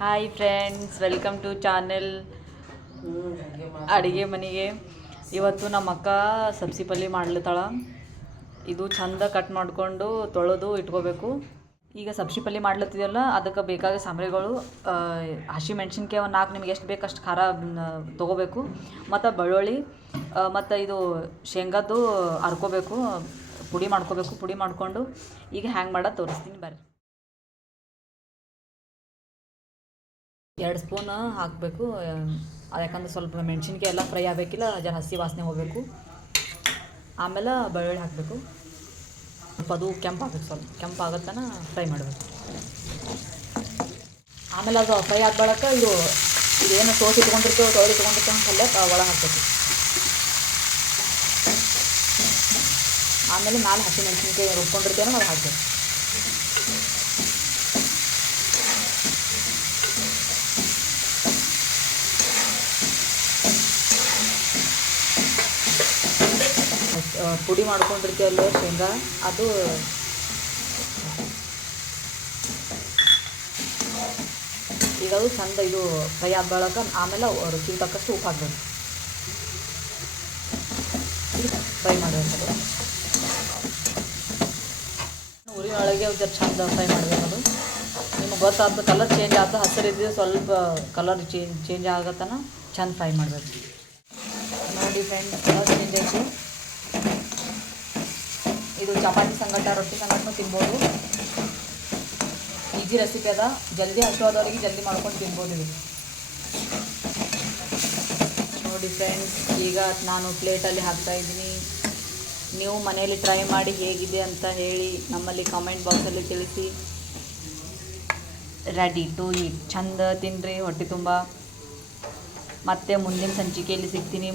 Hi friends, welcome to channel ಅಡುಗೆ ಮನೆಗೆ. ಇವತ್ತು ನಮ್ಮ ಅಕ್ಕ ಸಬ್ಸಿ ಪಲ್ಯ ಮಾಡ್ಲತ್ತಾಳ. ಇದು ಚಂದ ಕಟ್ ಮಾಡಿಕೊಂಡು ತೊಳೆದು ಇಟ್ಕೋಬೇಕು. ಈಗ ಸಬ್ಸಿ ಪಲ್ಯ ಮಾಡ್ಲತ್ತಿದೆಯಲ್ಲ, ಅದಕ್ಕೆ ಬೇಕಾದ ಸಾಮಗ್ರಿಗಳು: ಹಸಿ ಮೆಣಸಿನ್ಕಾಯಿ ಒಂದು 4, ನಿಮ್ಗೆ ಎಷ್ಟು ಬೇಕು ಅಷ್ಟು ಖಾರ ತೊಗೋಬೇಕು. ಮತ್ತು ಬೆಳ್ಳುಳ್ಳಿ, ಮತ್ತು ಇದು ಶೇಂಗಾದ್ದು ಹರ್ಕೋಬೇಕು, ಪುಡಿ ಮಾಡ್ಕೋಬೇಕು. ಪುಡಿ ಮಾಡಿಕೊಂಡು ಈಗ ಹ್ಯಾಂಗೆ ಮಾಡೋದು ತೋರಿಸ್ತೀನಿ ಬರ್ರಿ. 2 ಸ್ಪೂನ್ ಹಾಕಬೇಕು. ಅದು ಯಾಕಂದ್ರೆ ಸ್ವಲ್ಪ ಮೆಣಸಿನ್ಕಾಯಿ ಎಲ್ಲ ಫ್ರೈ ಆಗಬೇಕಿಲ್ಲ, ಜರ ಹಸಿ ವಾಸನೆ ಹೋಗಬೇಕು. ಆಮೇಲೆ ಬೆಳ್ಳುಳ್ಳಿ ಹಾಕಬೇಕು. ಸ್ವಲ್ಪ ಅದು ಕೆಂಪು ಹಾಕಬೇಕು, ಸ್ವಲ್ಪ ಕೆಂಪು ಆಗತ್ತನ ಫ್ರೈ ಮಾಡಬೇಕು. ಆಮೇಲೆ ಅದು ಫ್ರೈ ಆಗ್ಬಳಕ ಇದೇನು ಸೋಸಿ ಇಟ್ಕೊಂಡಿರ್ತೀವಿ, ತೊಳೆದು ಇಟ್ಕೊಂಡಿರ್ತೀವಿ ಪಲ್ಯ ಒಳಗೆ ಹಾಕಬೇಕು. ಆಮೇಲೆ ಮ್ಯಾಲೆ ಹಸಿ ಮೆಣಸಿನ್ಕಾಯಿ ರುಬ್ಕೊಂಡಿರ್ತೇನೋ ಅದು ಹಾಕಬೇಕು. ಪುಡಿ ಮಾಡ್ಕೊಂಡಿರ್ತೀವಲ್ಲ ಶೇಂಗಾ, ಅದು ಈಗ ಅದು ಚಂದ ಇದು ಫ್ರೈ ಆಗ್ಬಳಕ. ಆಮೇಲೆ ರುಚಿಗೆ ತಕ್ಕಷ್ಟು ಉಪ್ಪು ಹಾಕ್ಬೇಕು. ಫ್ರೈ ಮಾಡಬೇಕು. ಉರಿನೊಳಗೆ ಜರ ಚಂದ ಫ್ರೈ ಮಾಡಬೇಕು. ಅದು ನಿಮಗೆ ಗೊತ್ತಾಗ್ತದೆ, ಕಲರ್ ಚೇಂಜ್ ಆಗ್ತದೆ. ಹಸಿರಿದ್ದು ಸ್ವಲ್ಪ ಕಲರ್ ಚೇಂಜ್ ಆಗತ್ತನ ಚಂದ ಫ್ರೈ ಮಾಡಬೇಕು. ನೋಡಿ ಫ್ರೆಂಡ್ಸ್, ಕಲರ್ ಚೇಂಜ್ ಆಯಿತು. ಇದು ಚಪಾತಿ ಸಂಗಟ, ರೊಟ್ಟಿ ಸಂಗಟನೂ ತಿನ್ಬೋದು. ಈಜಿ ರೆಸಿಪಿ ಅದ. ಜಲ್ದಿ ಹಸುವಾದವರಿಗೆ ಜಲ್ದಿ ಮಾಡ್ಕೊಂಡು ತಿನ್ಬೋದು ಇದು. ನೋಡಿ ಫ್ರೆಂಡ್ಸ್, ಈಗ ನಾನು ಪ್ಲೇಟಲ್ಲಿ ಹಾಕ್ತಾಯಿದ್ದೀನಿ. ನೀವು ಮನೆಯಲ್ಲಿ ಟ್ರೈ ಮಾಡಿ ಹೇಗಿದೆ ಅಂತ ಹೇಳಿ ನಮ್ಮಲ್ಲಿ ಕಾಮೆಂಟ್ ಬಾಕ್ಸಲ್ಲಿ ತಿಳಿಸಿ. Ready to eat. ಚಂದ ತಿನ್ನಿರಿ ಹೊಟ್ಟೆ ತುಂಬ. ಮತ್ತೆ ಮುಂದಿನ ಸಂಚಿಕೆಯಲ್ಲಿ ಸಿಗ್ತೀನಿ.